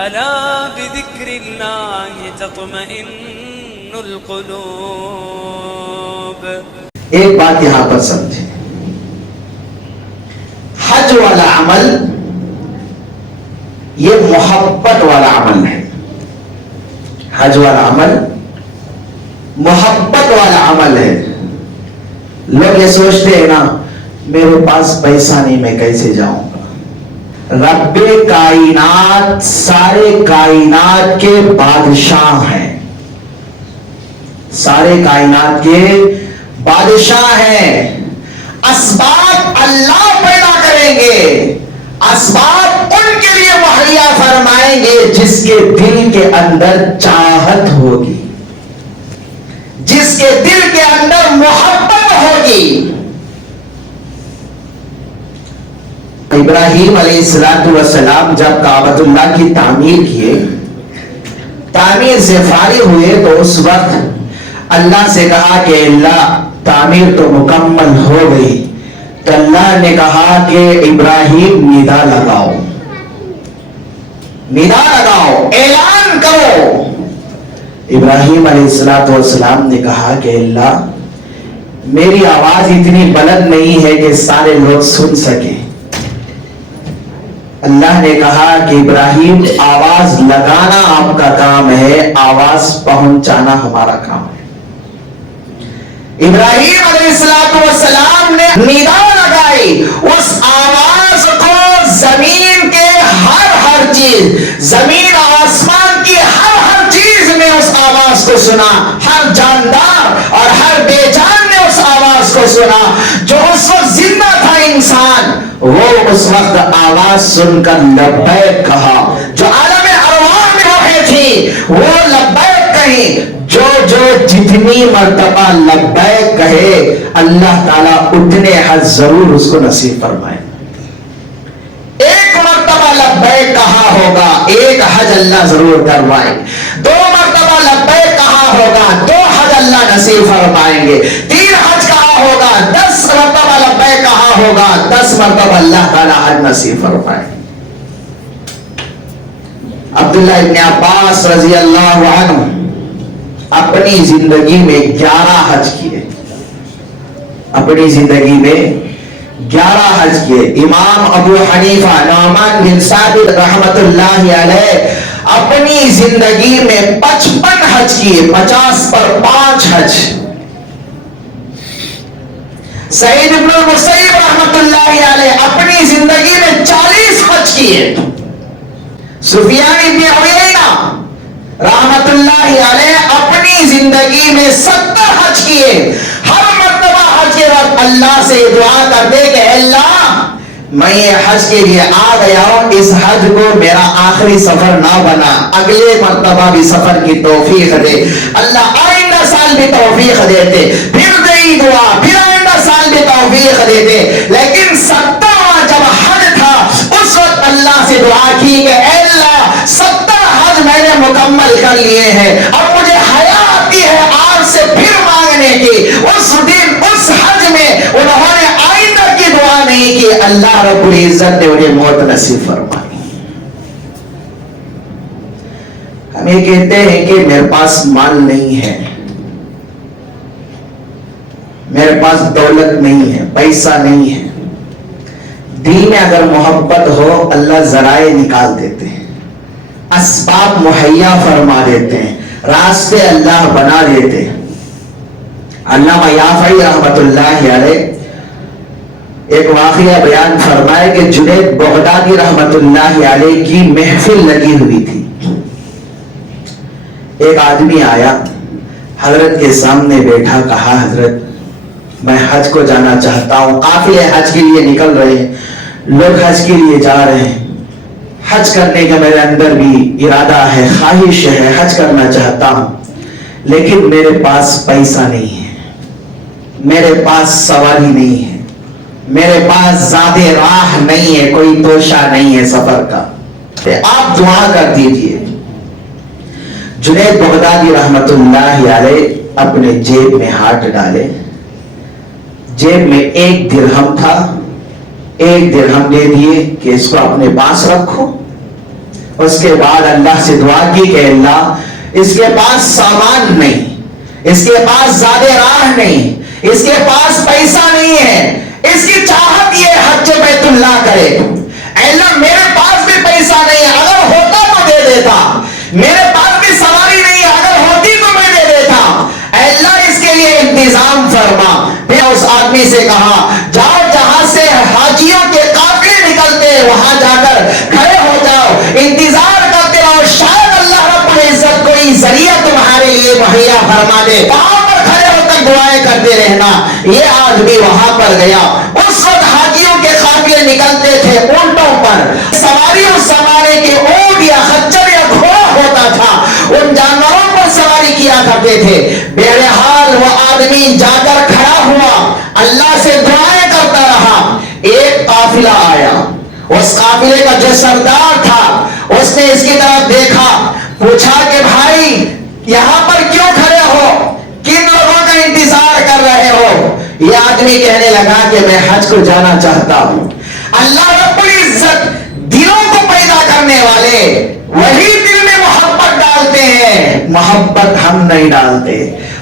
ألا بذكر الله تطمئن القلوب. ایک بات یہاں پر سمجھیں، حج والا عمل یہ محبت والا عمل ہے. حج والا عمل محبت والا عمل ہے. لوگ یہ سوچتے ہیں نا میرے پاس پیسہ نہیں میں کیسے جاؤں گا. رب کائنات سارے کائنات کے بادشاہ ہیں، سارے کائنات کے بادشاہ ہیں. اسباب اللہ پیدا کریں گے، اسباب ان کے لیے مہیا فرمائیں گے جس کے دل کے اندر چاہت ہوگی، جس کے دل کے اندر محبت ہوگی. ابراہیم علیہ السلام جب کعبۃ اللہ کی تعمیر کیے، تعمیر سے فارغ ہوئے تو اس وقت اللہ سے کہا کہ اللہ تعمیر تو مکمل ہو گئی. تو اللہ نے کہا کہ ابراہیم ندا لگاؤ، ندا لگاؤ، اعلان کرو. ابراہیم علیہ السلام نے کہا کہ اللہ میری آواز اتنی بلند نہیں ہے کہ سارے لوگ سن سکیں. اللہ نے کہا کہ ابراہیم آواز لگانا آپ کا کام ہے، آواز پہنچانا ہمارا کام ہے. ابراہیم علیہ السلام نے ندا لگائی، اس آواز کو زمین کے ہر چیز، زمین آسمان کی ہر چیز نے اس آواز کو سنا. ہر جاندار اور ہر بے جان نے اس آواز کو سنا. جو اس وقت زندہ تھا انسان وہ اس وقت آواز سن کر لبیک کہا. جو عالم ارواح میں روحیں تھی وہ لبیک کہیں. جو جتنی مرتبہ لبیک کہے اللہ تعالیٰ اتنے حج ضرور اس کو نصیب فرمائے. ایک مرتبہ لبیک کہا ہوگا ایک حج اللہ ضرور کروائیں. 2 مرتبہ لبیک کہا ہوگا 2 حج اللہ نصیب فرمائیں گے. 3 حج کہا ہوگا 10 مرتبہ لبیک کہا ہوگا 10 مرتبہ اللہ تعالیٰ حج نصیب فرمائیں. عبداللہ ابن عباس رضی اللہ عنہ اپنی زندگی میں 11 حج کیے، اپنی زندگی میں 11 حج کیے. امام ابو حنیفہ نعمان بن ثابت رحمت اللہ علیہ اپنی زندگی میں 55 حج کیے، 50 پر 5 حج. سعید ابن المسیب رحمت اللہ علیہ اپنی زندگی میں 40 حج کیے. سفیان ابن عیینہ رحمت اللہ علیہ اپنی زندگی میں 70 حج کیے. ہر مرتبہ حج کے وقت اللہ سے دعا کرتے کہ اللہ میں یہ حج کے لیے آ گیا ہوں، اس حج کو میرا آخری سفر نہ بنا، اگلے مرتبہ بھی سفر کی توفیق دے. اللہ آئندہ سال بھی توفیق دیتے، پھر نئی دعا، پھر آئندہ سال بھی توفیق دیتے. لیکن 70واں جب حج تھا اس وقت اللہ سے دعا کی کہ اے اللہ 70 حج میں نے مکمل کر لیے ہیں، اب مجھے حیا آتی ہے آپ سے پھر مانگنے کی. اس دن اس حج میں انہوں نے آئندہ کی دعا نہیں کی، اللہ رب العزت نے انہیں موت نصیب فرمائی. ہم یہ کہتے ہیں کہ میرے پاس مال نہیں ہے، میرے پاس دولت نہیں ہے، پیسہ نہیں ہے. دین میں اگر محبت ہو اللہ ذرائع نکال دیتے ہیں، اسباب مہیا فرما دیتے ہیں، راستے اللہ بنا دیتے ہیں. علامہ یافعی رحمت اللہ علیہ ایک واقعہ بیان فرمائے کہ جنید بغدادی رحمت اللہ علیہ کی محفل لگی ہوئی تھی. ایک آدمی آیا حضرت کے سامنے بیٹھا، کہا حضرت میں حج کو جانا چاہتا ہوں. قافلے حج کے لیے نکل رہے ہیں، لوگ حج کے لیے جا رہے ہیں، حج کرنے کا میرے اندر بھی ارادہ ہے، خواہش ہے، حج کرنا چاہتا ہوں، لیکن میرے پاس پیسہ نہیں ہے، میرے پاس سواری نہیں ہے، میرے پاس زیادہ راہ نہیں ہے، کوئی توشہ نہیں ہے سفر کا، آپ دعا کر دیجئے. جنید بغدادی رحمت اللہ علیہ اپنے جیب میں ہاتھ ڈالے، جیب میں 1 درہم تھا، 1 درہم دے دیے کہ اس کو اپنے پاس رکھو. اس کے بعد اللہ سے دعا کی کہ اللہ اس کے پاس سامان نہیں, اس کے پاس زیادہ راہ نہیں, اس کے پاس پیسہ نہیں ہے, اس کی چاہت یہ حج بیت اللہ کرے. اے اللہ میرے پاس بھی پیسہ نہیں ہے, اگر ہوتا تو دے دیتا. میرے پاس بھی سواری نہیں ہے, اگر ہوتی تو میں دے دیتا. اے اللہ اس کے لیے انتظام فرما. پھر اس آدمی سے کہا جاؤ جہاں سے حاجیوں کے قافلے نکلتے ہیں وہاں جا کر کھڑے ہو جاؤ, انتظار کرتے رہو, شاید اللہ رب العزت کوئی ذریعہ تمہارے لیے مہیا فرما دے. وہاں پر کھڑے ہو کر دعائیں کرتے رہنا. یہ آدمی وہاں پر گیا. اس وقت حاجیوں کے قافلے نکلتے تھے اونٹوں پر. سواری اس زمانے کے اونٹ یا خچر یا گھوڑا ہوتا تھا, ان جانوروں پر سواری کیا کرتے تھے. بہرحال وہ آدمی جا کر کھڑا ہوا, اللہ سے دعائیں کرتا رہا. ایک قافلہ آیا, اس قافلے کا جو سردار تھا اس نے اس کی طرف دیکھا, پوچھا کہ بھائی یہاں پر کیوں کھڑے ہو, کن لوگوں کا انتظار کر رہے ہو؟ یہ آدمی کہنے لگا کہ میں حج کو جانا چاہتا ہوں. اللہ رب العزت دلوں کو پیدا کرنے والے وہی دل میں محبت ڈالتے ہیں. محبت ہم نہیں ڈالتے,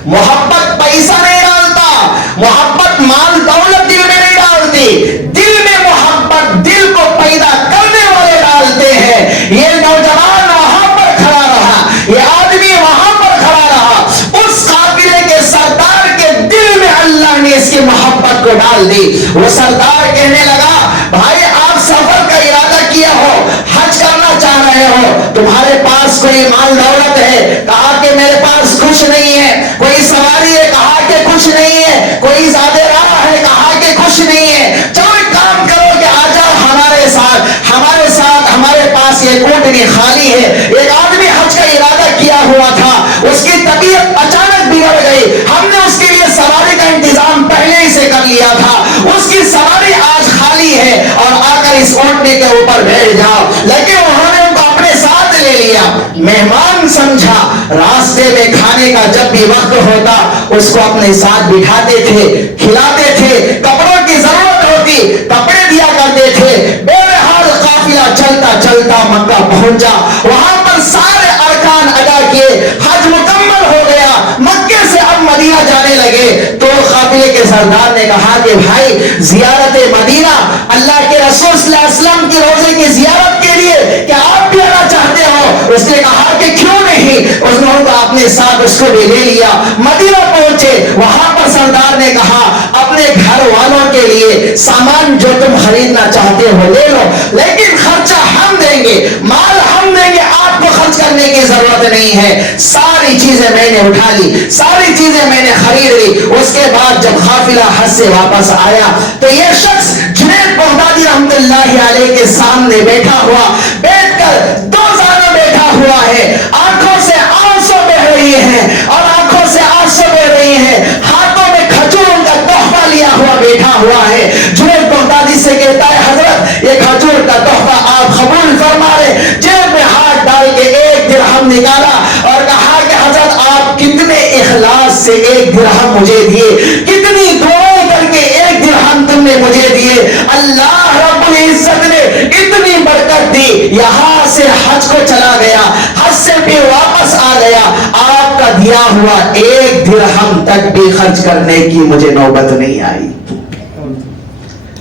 محبت پیسہ نہیں ڈالتا, محبت مال دولت دل میں نہیں ڈالتی. دل میں محبت دل کو پیدا کرنے والے ڈالتے ہیں. یہ نوجوان وہاں پر کھڑا رہا, یہ آدمی وہاں پر کھڑا رہا. اس قافلے کے سردار کے دل میں اللہ نے اس کی محبت کو ڈال دی. وہ سردار کہنے لگا بھائی آپ سفر کا ارادہ کیا ہو, حج کرنا چاہ رہے ہو, تمہارے پاس کوئی مال دولت ہے؟ کہا کہ میرے پاس کچھ نہیں ہے. کوئی سواری ہے؟ کہا کہ کچھ نہیں ہے. کوئی زیادہ راہ ہے؟ کہا کہ کچھ نہیں ہے. چلو ایک کام کرو کہ آ جاؤ ہمارے ساتھ, ہمارے پاس یہ اونٹنی خالی ہے. ایک آدمی حج کا ارادہ کیا ہوا تھا, اس کی طبیعت اچانک بگڑ گئی, ہم نے اس کے لیے سواری کا انتظام پہلے ہی سے کر لیا تھا. اس کی سواری آج خالی ہے اور آ کر اس اونٹنی کے اوپر بیٹھ جاؤ. لیکن انہوں نے ان کو اپنے ساتھ لے لیا, مہمان سمجھا. راستے میں کھانے کا جب بھی وقت ہوتا اس کو اپنے ساتھ بٹھاتے تھے, کھلاتے تھے, کپڑوں کی ضرورت ہوتی کپڑے دیا کرتے تھے. بہرحال قافلہ چلتا چلتا مکہ پہنچا, وہاں پر سارے ارکان ادا کیے, حج مکمل ہو گیا. مکے سے اب مدینہ جانے لگے تو قافلے کے سردار نے کہا کہ بھائی زیارت مدینہ, اللہ کے رسول صلی اللہ علیہ وسلم کی روزے کی زیارت کے لیے کیا آپ بھی آنا چاہتے ہو؟ اس نے کہا کہ کیوں نہیں. اس نے ان کو اپنے ساتھ اس کو بھی لے لیا. مدینہ پہنچے, وہاں پر سردار نے کہا اپنے گھر والوں کے لیے سامان جو تم خریدنا چاہتے ہو لے لو, لیکن خرچہ ہم دیں گے, مال ہم دیں گے, آپ کو خرچ کرنے کی ضرورت نہیں ہے. ساری چیزیں میں نے اٹھا لی, ساری چیزیں میں نے خرید لی. اس کے بعد جب قافلہ حج سے واپس آیا تو یہ شخص جنید بغدادی رحمت اللہ علیہ کے سامنے بیٹھا ہوا, بیٹھ کر دو زانوں بیٹھا ہوا ہے, آنکھوں سے آنسو بہ رہی ہیں اور آنکھوں سے آنسو بہ رہی ہیں, ہاتھوں میں کھجور کا تحفہ لیا ہوا بیٹھا ہوا ہے. جنید بغدادی سے کہتا ہے حضرت یہ کھجور کا تحفہ آپ قبول فرما رہے. جیب میں ہاتھ ڈال کے 1 درہم نکالا اور کہا کہ حضرت آپ کتنے اخلاص سے 1 درہم مجھے دیے, کتنی دعائیں کر کے 1 درہم تم نے مجھے دیے. اللہ رب العزت نے اتنی برکت دی, یہاں سے حج کو چلا گیا, حج سے پھر واپس آ گیا. آپ کا دیا ہوا 1 درہم تک بھی خرچ کرنے کی مجھے نوبت نہیں آئی.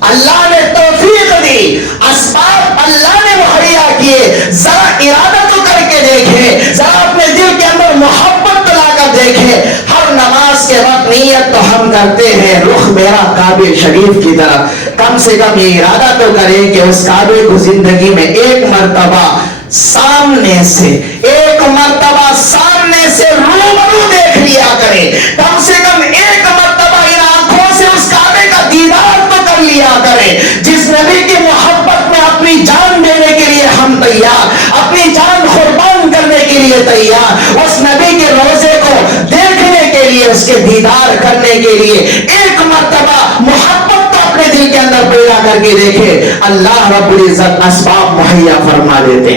اللہ نے توفیق دی, اسباب اللہ نے مہیا کیے. ذرا ارادہ تو کر کے دیکھیں, ذرا اپنے دل کے اندر محبت لا کر دیکھیں. ہر نماز کے وقت نیت تو ہم کرتے ہیں رخ میرا کعبے شریف کی طرف, کم سے کم یہ ارادہ تو کریں کہ اس کعبے کو زندگی میں ایک مرتبہ سامنے سے, ایک مرتبہ سامنے سے روبرو دیکھ لیا کریں. کم سے کم ایک مرتبہ ان آنکھوں سے اس کعبے کا دیدار تو کر لیا کریں. جس نبی کی محبت میں اپنی جان دینے کے لیے ہم تیار, اپنی جان قربان کرنے کے لیے تیار, اس نبی کے روزے کو دیکھنے کے لیے, اس کے دیدار کرنے کے لیے ایک مرتبہ محبت تو اپنے دل کے اندر پیدا کر کے دیکھے. اللہ رب العزت اسباب مہیا فرما دیتے ہیں.